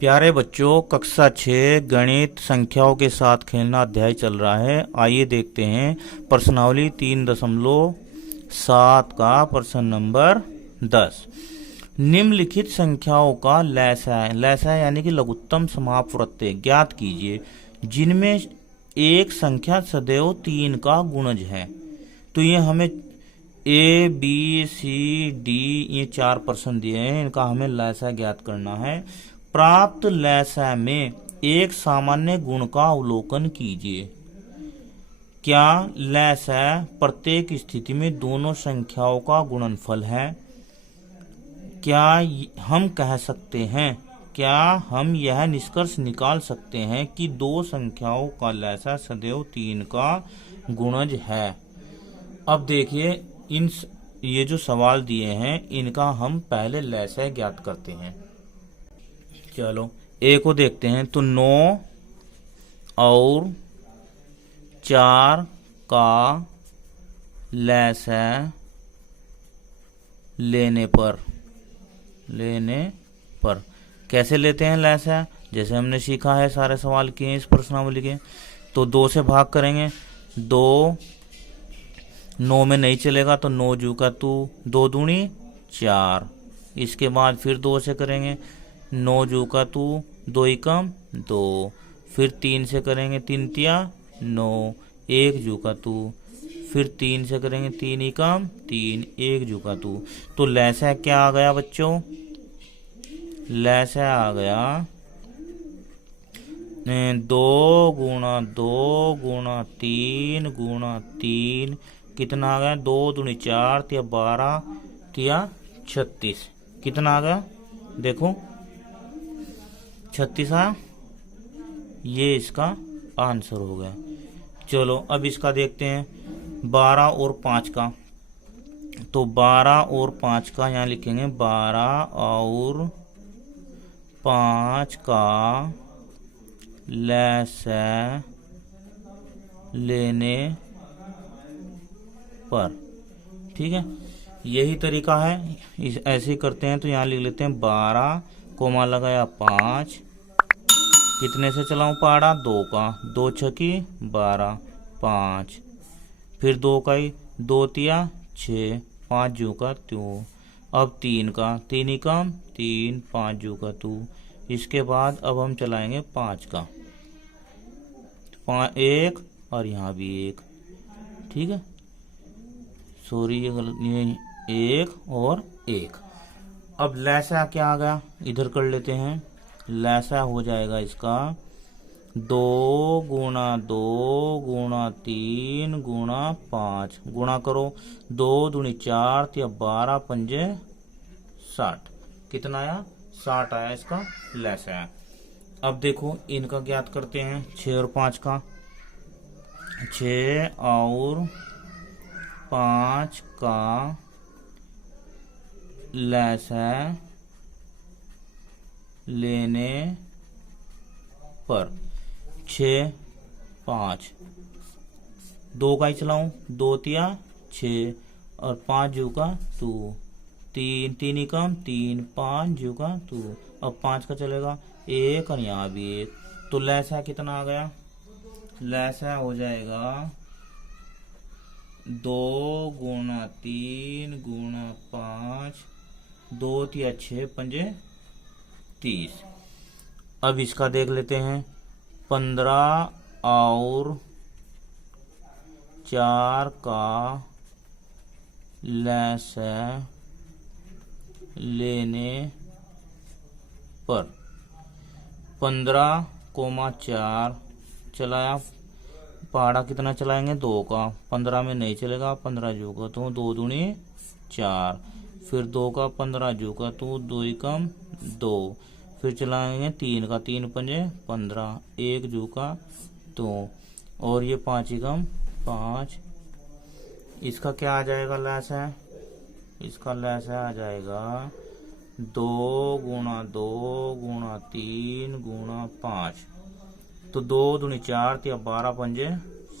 प्यारे बच्चों, कक्षा 6 गणित संख्याओं के साथ खेलना अध्याय चल रहा है। आइए देखते हैं प्रश्नावली 3.7 का प्रश्न नंबर 10। निम्नलिखित संख्याओं का लैसा यानी कि लघुत्तम समाप्त प्रत्यय ज्ञात कीजिए जिनमें एक संख्या सदैव 3 का गुणज है। तो ये हमें ए बी सी डी ये 4 प्रश्न दिए हैं, इनका हमें लैसा ज्ञात करना है। प्राप्त लैसा में एक सामान्य गुण का अवलोकन कीजिए। क्या लैसा प्रत्येक स्थिति में दोनों संख्याओं का गुणनफल है? क्या हम कह सकते हैं, क्या हम यह निष्कर्ष निकाल सकते हैं कि दो संख्याओं का लैसा सदैव 3 का गुणज है? अब देखिए, ये जो सवाल दिए हैं इनका हम पहले लैसा ज्ञात करते हैं। चलो ए को देखते हैं। तो 9 और 4 का लैसा लेने पर कैसे लेते हैं लैसा? जैसे हमने सीखा है, सारे सवाल किए हैं इस प्रश्नावली के। तो 2 से भाग करेंगे। 2 9 में नहीं चलेगा तो 9 जू का तू, 2 दूनी 4। इसके बाद फिर 2 से करेंगे, 9 जू का तू, 2 एकम 2। फिर 3 से करेंगे, 3 तिया 9, 1 जू का तू। फिर 3 से करेंगे, 3 एकम 3, 1 जू का तू। तो लैसा क्या आ गया बच्चों? लैसा आ गया 2 गुणा 2 गुणा 3 गुणा 3। कितना आ गया? 2 दूनी 4 तिया 12 तिया 36। कितना आ गया देखो? 36 आया। ये इसका आंसर हो गया। चलो अब इसका देखते हैं 12 और 5 का। तो 12 और 5 का यहाँ लिखेंगे, 12 और 5 का लैसा लेने पर। ठीक है, यही तरीका है, ऐसे ही करते हैं। तो यहाँ लिख लेते हैं 12 कोमा लगाया 5। कितने से चलाऊं पहाड़ा? 2 का, 2 छकी 12, 5। फिर 2 का ही, 2 तिया 6, 5 जू का तू। अब 3 का, 3 ही कम 3, 5 जू का तू। इसके बाद अब हम चलाएंगे 5 का, 1 और यहाँ भी 1। ठीक है, सॉरी ये गलत, ये 1 और 1। अब लैसा क्या आ गया, इधर कर लेते हैं। लैसा हो जाएगा इसका 2 गुणा 2 गुणा 3 गुणा 5। गुणा करो, 2 दूनी 4 तिया 12 पंजे 60। कितना आया? 60 आया इसका लैसा। अब देखो इनका ज्ञात करते हैं 6 और 5 का। 6 और 5 का लैसा लेने पर। 6 5, 2 का ही चलाऊं, 2 तिया 6 और 5 जू का तू, 3 3 ही कम 3, 5 जू का तू। अब 5 का चलेगा 1 और यहाँ भी 1। तो लैसा कितना आ गया? लैसा हो जाएगा 2 गुणा 3 गुणा 5, 2 तिया 6 पंजे 30। अब इसका देख लेते हैं 15 और 4 का लैसा लेने पर। 15 कोमा 4 चलाया, पहाड़ा कितना चलाएंगे? 2 का, 15 में नहीं चलेगा, 15 जू का तो 2 दूनी 4। फिर 2 का 15 जू का तो 2 एकम 2। फिर चलाएंगे 3 का, 3 पंजे 15, 1 जू का तो, और ये 5 एकम 5। इसका क्या आ जाएगा लैसा? इसका लैसा आ जाएगा 2 गुणा 2 गुणा 3 गुणा 5। तो 2 दूनी 4 तिया 12 पंजे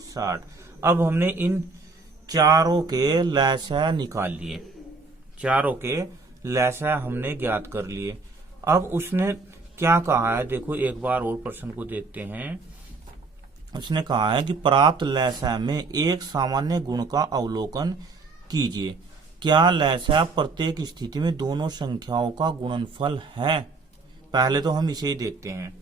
60। अब हमने इन चारों के लैसा निकाल लिए, चारों के लैसा हमने ज्ञात कर लिए। अब उसने क्या कहा है, देखो एक बार और प्रश्न को देखते हैं। उसने कहा है कि प्राप्त लय में एक सामान्य गुण का अवलोकन कीजिए। क्या लय प्रत्येक स्थिति में दोनों संख्याओं का गुणनफल है? पहले तो हम इसे ही देखते हैं।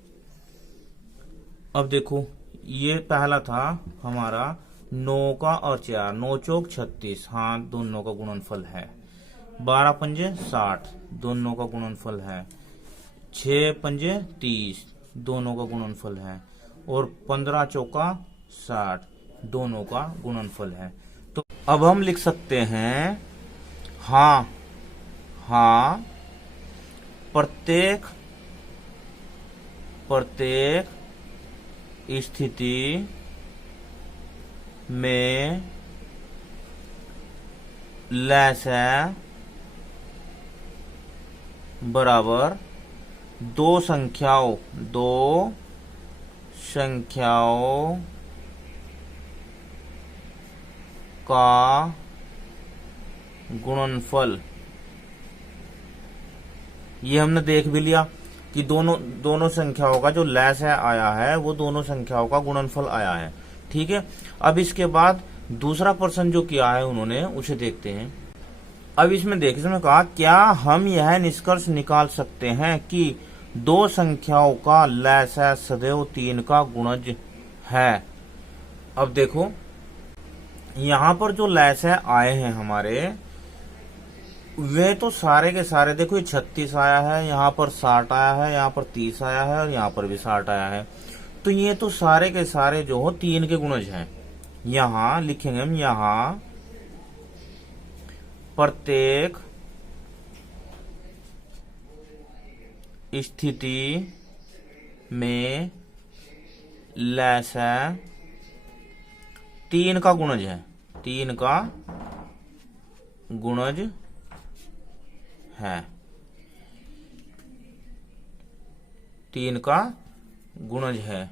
अब देखो, ये पहला था हमारा 9 का और 4, 9 चौक 36, हाँ दोनों का गुणनफल है। 12 पंजे 60, दोनों का गुणनफल है। 6 पंजे 30, दोनों का गुणनफल है। और 15 चौका 60, दोनों का गुणनफल है। तो अब हम लिख सकते हैं हाँ हाँ प्रत्येक स्थिति में लय बराबर दो संख्याओं का गुणनफल। ये हमने देख भी लिया कि दोनों संख्याओं का जो लय से आया है वो दोनों संख्याओं का गुणनफल आया है। ठीक है, अब इसके बाद दूसरा प्रश्न जो किया है उन्होंने उसे देखते हैं। अब इसमें देखिए, इसमें कहा क्या हम यह निष्कर्ष निकाल सकते हैं कि दो संख्याओं का लय सदैव 3 का गुणज है। अब देखो यहां पर जो लय आए हैं हमारे, वे तो सारे के सारे, देखो ये 36 आया है, यहाँ पर 60 आया है, यहाँ पर 30 आया है और यहाँ पर भी 60 आया है। तो ये तो सारे के सारे जो हो 3 के गुणज हैं। यहां लिखेंगे हम, यहां प्रत्येक स्थिति में लय 3 का गुणज है, 3 का गुणज है, 3 का गुणज है।